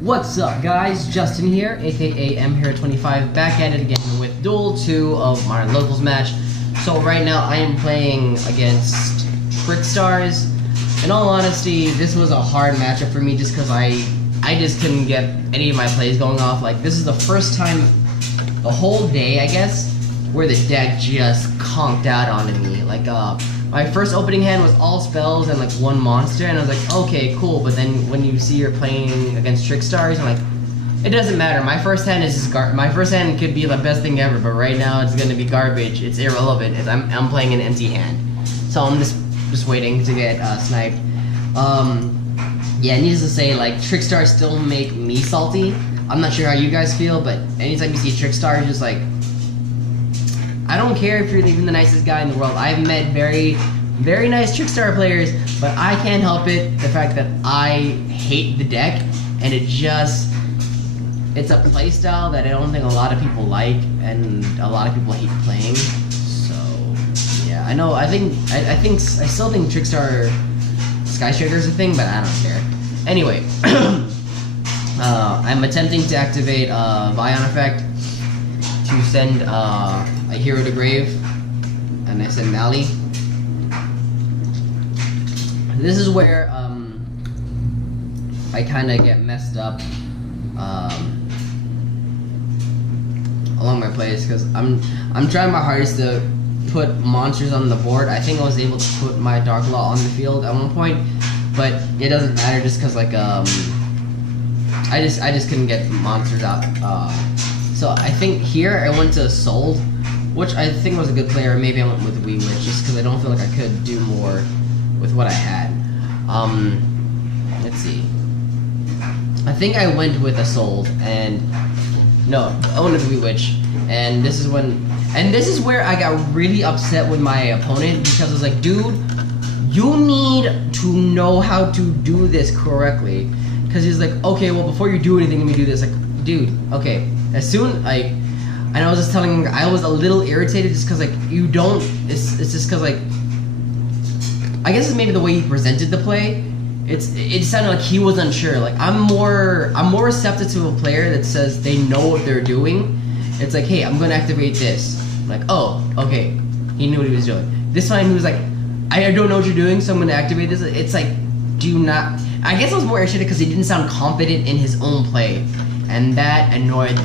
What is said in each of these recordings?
What's up, guys? Justin here, aka mHero25, back at it again with Duel 2 of Modern Locals match. So right now I am playing against Trickstars. In all honesty, this was a hard matchup for me just because I just couldn't get any of my plays going off. Like, this is the first time the whole day, I guess, where the deck just conked out onto me. Like, my first opening hand was all spells and like one monster, and I was like, okay, cool. But then when you see you're playing against Trickstars, I'm like, it doesn't matter. My first hand is just my first hand could be the best thing ever, but right now it's gonna be garbage. It's irrelevant. I'm playing an empty hand, so I'm just waiting to get sniped. Yeah, needless to say, like, Trickstars still make me salty. I'm not sure how you guys feel, but anytime you see Trickstars, just like, I don't care if you're even the nicest guy in the world. I've met very, very nice Trickstar players, but I can't help it. The fact that I hate the deck, and it's a playstyle that I don't think a lot of people like, and a lot of people hate playing. So, yeah, I know. I still think Trickstar Skystriker is a thing, but I don't care. Anyway, I'm attempting to activate Vion effect to send a hero to grave, and I send Mally. This is where I kind of get messed up along my plays, because I'm trying my hardest to put monsters on the board. I think I was able to put my Dark Law on the field at one point, but it doesn't matter just because, like, I just couldn't get monsters out. So I think here I went to Sold, which I think was a good player. Maybe I went with Wee Witch just because I don't feel like I could do more with what I had. Let's see. I think I went with a Sold, and no, I went with Wee Witch, and this is where I got really upset with my opponent, because I was like, dude, you need to know how to do this correctly. Because he's like, okay, well, before you do anything, let me do this. Like, dude, okay. As soon, like, and I was just telling him, I was a little irritated just because, like, you don't, it's just because, like, I guess it's maybe the way he presented the play. It sounded like he was unsure. Like, I'm more receptive to a player that says they know what they're doing. It's like, hey, I'm going to activate this. I'm like, oh, okay. He knew what he was doing. This time he was like, I don't know what you're doing, so I'm going to activate this. It's like, do you not... I guess I was more irritated because he didn't sound confident in his own play, and that annoyed the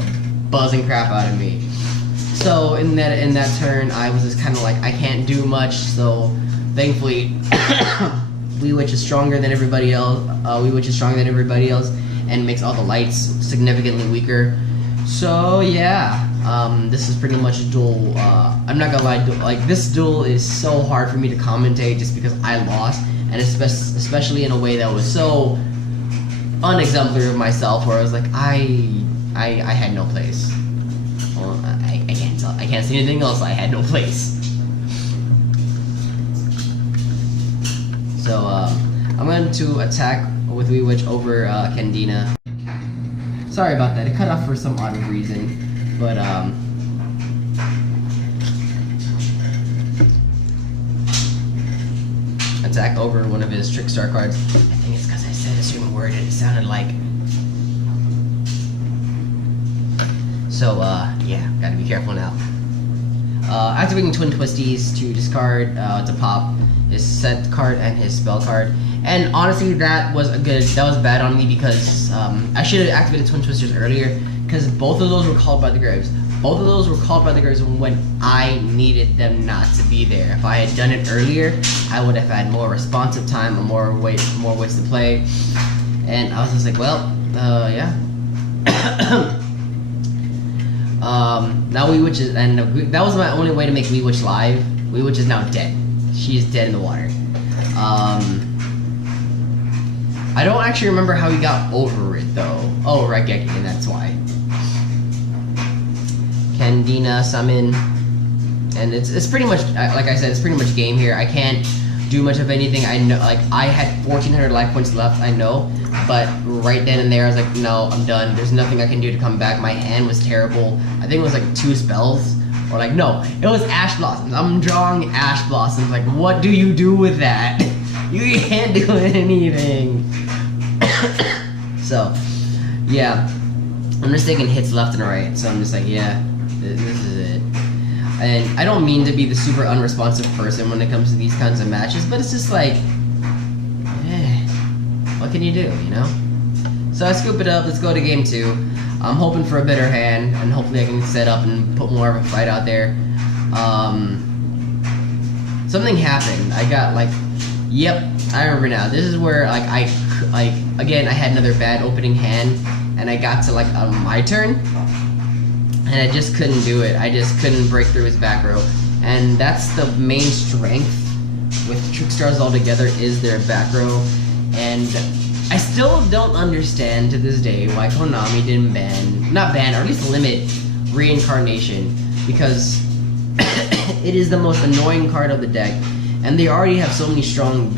buzzing crap out of me. So in that turn, I was just kind of like, I can't do much. So thankfully, Wee Witch is stronger than everybody else. And makes all the lights significantly weaker. So yeah, this is pretty much a duel. I'm not gonna lie, like, this duel is so hard for me to commentate just because I lost. And especially in a way that was so unexemplary of myself, where I was like, I had no place. Well, I can't say anything else. I had no place. So I'm going to attack with Wee Witch over Candina. Sorry about that. It cut off for some odd reason, but attack over one of his Trickstar cards. I think it's because I said a certain word and it sounded like. So, yeah, gotta be careful now. Activating Twin Twisties to discard, to pop his set card and his spell card. And honestly, that was bad on me, because I should have activated Twin Twisters earlier, because both of those were called by the graves. Both of those were called by the graves when I needed them not to be there. If I had done it earlier, I would have had more responsive time and more ways to play. And I was just like, well, yeah. Now Wee Witch is, and that was my only way to make Wee Witch live. Wee Witch is now dead. She is dead in the water. I don't actually remember how he got over it though. Oh, right, and that's why. Candina summon, and it's pretty much, like I said, it's pretty much game here. I can't do much of anything. I know, like, I had 1,400 life points left, I know, but right then and there I was like, no, I'm done. There's nothing I can do to come back. My hand was terrible. I think it was like 2 spells, or like, no, it was Ash Blossoms. I'm drawing Ash Blossoms. Like, what do you do with that? You can't do anything. So Yeah, I'm just taking hits left and right, so I'm just like, yeah, this is it. And I don't mean to be the super unresponsive person when it comes to these kinds of matches, but it's just like, what can you do, you know? So I scoop it up, let's go to game 2. I'm hoping for a better hand, and hopefully I can set up and put more of a fight out there. Something happened. I got like, yep, I remember now. This is where like again, I had another bad opening hand, and I got to like my turn, and I just couldn't do it. I just couldn't break through his back row, and that's the main strength with Trickstars altogether is their back row, and I still don't understand to this day why Konami didn't not ban, or at least limit Reincarnation, because it is the most annoying card of the deck, and they already have so many strong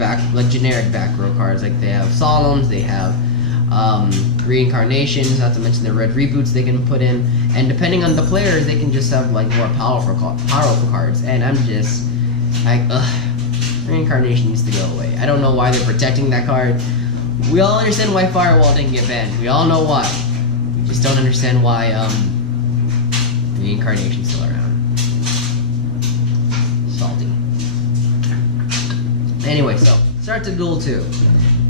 generic back row cards. Like they have Solemns, they have Reincarnations, not to mention the red reboots they can put in, and depending on the players, they can just have like more powerful cards. And I'm just like, ugh, Reincarnation needs to go away. I don't know why they're protecting that card. We all understand why Firewall didn't get banned. We all know why. We just don't understand why Reincarnation's still around. Salty. Anyway, so start to Duel 2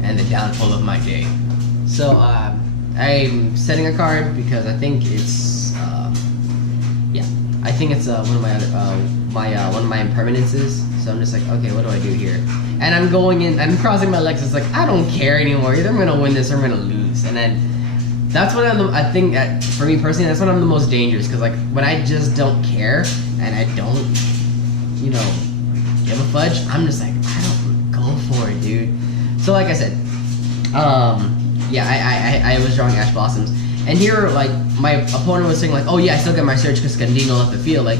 and the downfall of my day. So I'm setting a card because I think it's I think it's one of my other one of my impermanences. So I'm just like, okay, what do I do here? And I'm going in, I'm crossing my legs. It's like, I don't care anymore. Either I'm gonna win this or I'm gonna lose. And then that's when I think for me personally, that's when I'm the most dangerous, because like when I just don't care and I don't, you know, give a fudge, I'm just like, I don't go for it, dude. So like I said, yeah, I was drawing Ash Blossoms, and here like my opponent was saying like, oh yeah, I still got my search because Candina left the field. Like,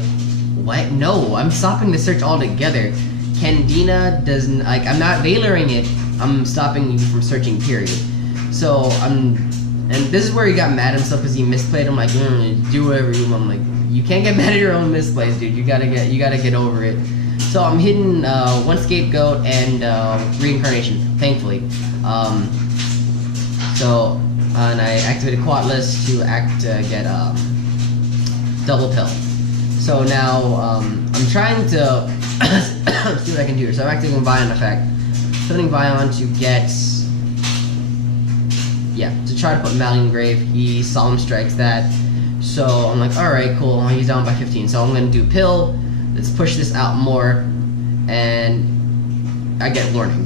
what? No, I'm stopping the search altogether. Candina doesn't, like, I'm not veiling it, I'm stopping you from searching, period. So and this is where he got mad at himself because he misplayed. I'm like, do whatever you want. I'm like, you can't get mad at your own misplays, dude. You gotta get over it. So I'm hitting one Scapegoat and Reincarnation, thankfully. And I activated Quatless to get Double Pill. So now I'm trying to see what I can do here. So I'm activating Vion effect, summoning Vion to get, to try to put Malian Grave. He Solemn Strikes that. So I'm like, alright, cool, he's down by 15. So I'm gonna do Pill, let's push this out more, and I get Warning.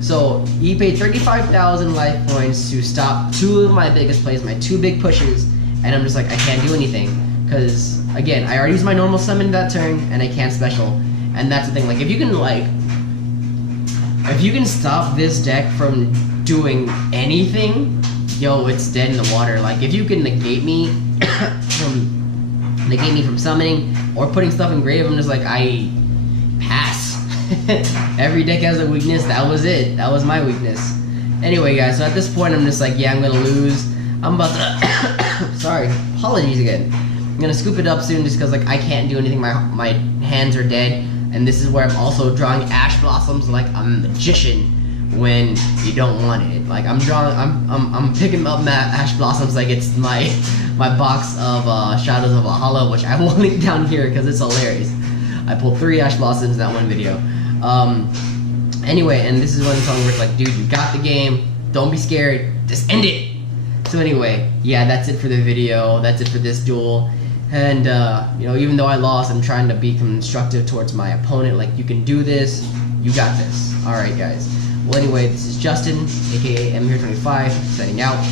So he paid 35,000 life points to stop two of my biggest plays, my two big pushes, and I'm just like, I can't do anything. Because, again, I already used my normal summon that turn, and I can't special. And that's the thing, like, if you can stop this deck from doing anything, yo, it's dead in the water. Like, if you can negate me from summoning or putting stuff in grave, I'm just like, I pass. Every deck has a weakness, that was it. That was my weakness. Anyway, guys, so at this point, I'm just like, yeah, I'm gonna lose. I'm about to, sorry, apologies again. I'm gonna scoop it up soon just because like I can't do anything. My hands are dead, and this is where I'm also drawing Ash Blossoms like a magician when you don't want it. Like I'm picking up Ash Blossoms like it's my box of Shadows of Valhalla, which I will link down here because it's hilarious. I pulled 3 Ash Blossoms in that one video. Anyway, and this is when the song where it's like, dude, you got the game. Don't be scared. Just end it. So anyway, yeah, that's it for the video. That's it for this duel. And, you know, even though I lost, I'm trying to be constructive towards my opponent. Like, you can do this. You got this. Alright, guys. Well, anyway, this is Justin, aka M here 25, signing out.